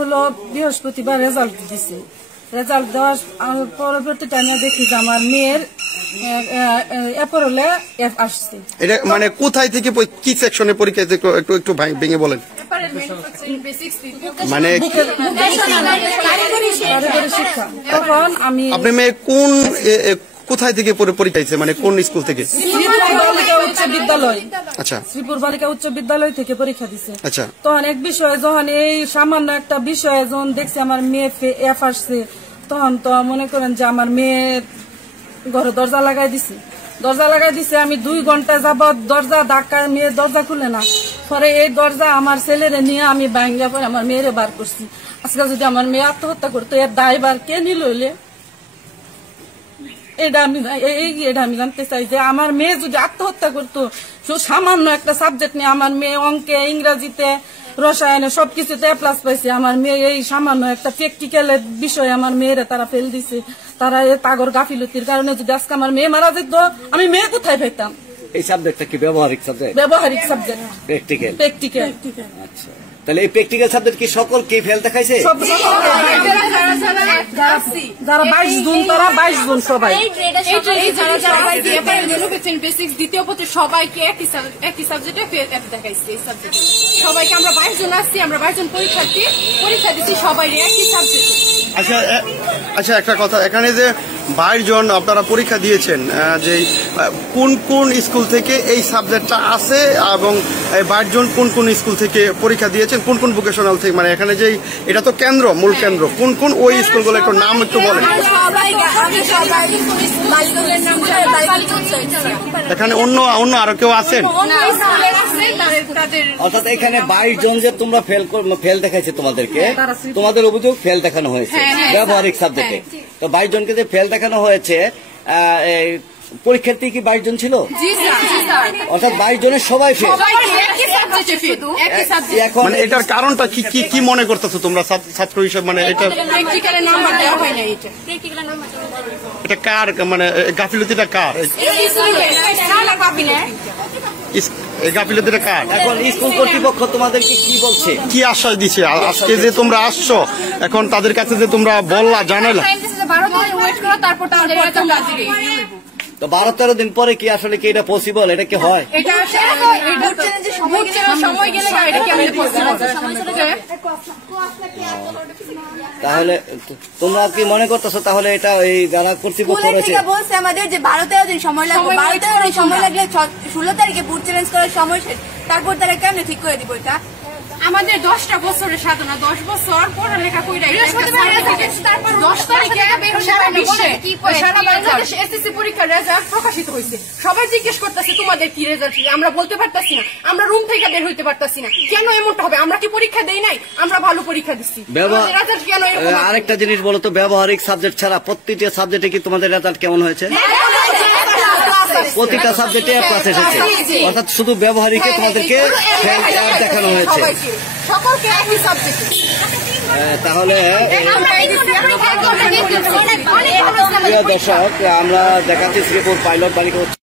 হলো বৃহস্পতিবার রেজাল্ট দিছে। রেজাল্ট দেওয়ার পরবর্তী টাইমে দেখি যে আমার মেয়ের এপ্রিলে এফ আসছে। এটা মানে কোথায় থেকে কি সেকশনে পরীক্ষা একটু ভেঙে বলেন। মানে শিক্ষা। তখন আমি আপনার মেয়ে কোথায় থেকে পরীক্ষা দিচ্ছে, মানে কোন স্কুল থেকে? উচ্চ বিদ্যালয়। আচ্ছা, শ্রীপুর বালিকা উচ্চ বিদ্যালয় থেকে পরীক্ষা দিচ্ছে। আচ্ছা, তখন এক বিষয়ে যখন এই সামান্য একটা বিষয়ে যখন দেখছি আমার মেয়ে এফ আসছে, তখন তো মনে করেন যে আমার মেয়ের ঘরে দরজা লাগাই দিছে। আমি 2 ঘন্টা যাবৎ দরজা ধাক্কায় মেয়ের দরজা খুলে না। পরে এই দরজা আমার ছেলেরে নিয়ে আমি ভাঙ্গা পরে আমার মেয়েরে বার করছি। আজকে যদি আমার মেয়ে আত্মহত্যা করতো, এর দায়ভার কে নিল? এটা আমি জানতে চাই যে আমার মেয়ে যদি আত্মহত্যা করতো, সামান্য একটা সাবজেক্ট নিয়ে আমার মেয়ে অঙ্কে, ইংরেজিতে, রসায়নে সবকিছুতে A+ পাইছে। আমার মেয়ে এই সামান্য একটা প্র্যাকটিক্যালের বিষয়ে আমার মেয়েরা তারা ফেল দিছে। তারা তাগর গাফিলতির কারণে যদি আজকে আমার মেয়ে মারা যেত, আমি মেয়ে কোথায় পাইতাম? এই সাবজেক্টটা কি ব্যবহারিক সাবজেক্ট? ব্যবহারিক সাবজেক্ট, প্র্যাকটিক্যাল। আচ্ছা, তাহলে এই প্র্যাকটিক্যাল সাবজেক্ট কি সকল কি ফেল দেখাইছে? যারা 22 জন, তারা 22 জন সবাই। বেসিক্স দ্বিতীয় পত্রে সবাইকে একই সাবজেক্টে ফেল দেখাইছে। এই সাবজেক্টে সবাইকে আমরা 22 জন আসছি, আমরা 22 জন পরীক্ষা দিচ্ছি সবাই একই সাবজেক্টে। আচ্ছা, একটা কথা, এখানে যে 22 জন আপনারা পরীক্ষা দিয়েছেন, যে কোন কোন স্কুল থেকে এই সাবজেক্টটা আছে এবং 22 জন কোন কোন স্কুল থেকে পরীক্ষা দিয়েছেন, কোন কোন ভোকেশনাল থেকে, মানে এখানে যে এটা তো কেন্দ্র, মূল কেন্দ্র, কোন কোন ওই স্কুলগুলো একটু নাম একটু বলেন। এখানে অন্য আরো কেউ আছেন? অর্থাৎ এখানে 22 জন যে তোমরা ফেল দেখাইছে তোমাদের অভিযোগ ফেল দেখানো হয়েছে ব্যবহারিক সাবজেক্টে। তো 22 জনকে যে ফেল দেখানো হয়েছে, পরীক্ষার্থী কি 22 জন ছিল? অর্থাৎ 22 জনের সবাই ফেল। এখন এটার কারণটা কি মনে করতেছো তোমরা ছাত্র হিসেবে? মানে এটা কার, মানে গাফিলতিটা কার? এই গাফিলতিটা কার? এখন স্কুল কর্তৃপক্ষ তোমাদেরকে কি বলছে, কি আশ্বাস দিচ্ছে? আজকে যে তোমরা আসছো, এখন তাদের কাছে যে তোমরা বললা, জানাইলা, তো 12-13 দিন পরে কি আসলে কি এটা পসিবল? এটা কি হয়? তাহলে তোমরা কি মনে করতেছো তাহলে এটা এই যারা কর্তৃপক্ষ রয়েছে বলছে আমাদের যে 12-13 দিন সময় লাগবে, 12-13 দিন সময় লাগলে 16 তারিখে বুট চ্যালেঞ্জ করার সময় শেষ, তারপর তারা কেমনে ঠিক করে দিব? এটা আমাদের 10টা বছরের সাধনা, 10 বছর পড়ালেখা কইরা তারপর 10 তারিখে সারা বিশ্বে সারা বাংলাদেশ এসএসসি পরীক্ষার রেজাল্ট প্রকাশিত হয়েছে। সবাই জিজ্ঞেস করতেছে তোমাদের কি রেজাল্ট? আমরা বলতে পারতাছি না, আমরা রুম থেকে বের হইতে পারতাছি না। কেন এমনটা হবে? আমরা কি পরীক্ষা দেই নাই? আমরা ভালো পরীক্ষা দিচ্ছি। আরেকটা জিনিস বলো তো, ব্যবহারিক সাবজেক্ট ছাড়া প্রত্যেকটা সাবজেক্টে কি তোমাদের রেজাল্ট কেমন হয়েছে? প্রতিটা সাবজেক্টে A+ এসেছে। অর্থাৎ শুধু ব্যবহারিকে তোমাদেরকে ফেল দেখানো হয়েছে। তাহলে প্রিয় দর্শক, আমরা দেখাচ্ছি শ্রীপুর পাইলট বালিকা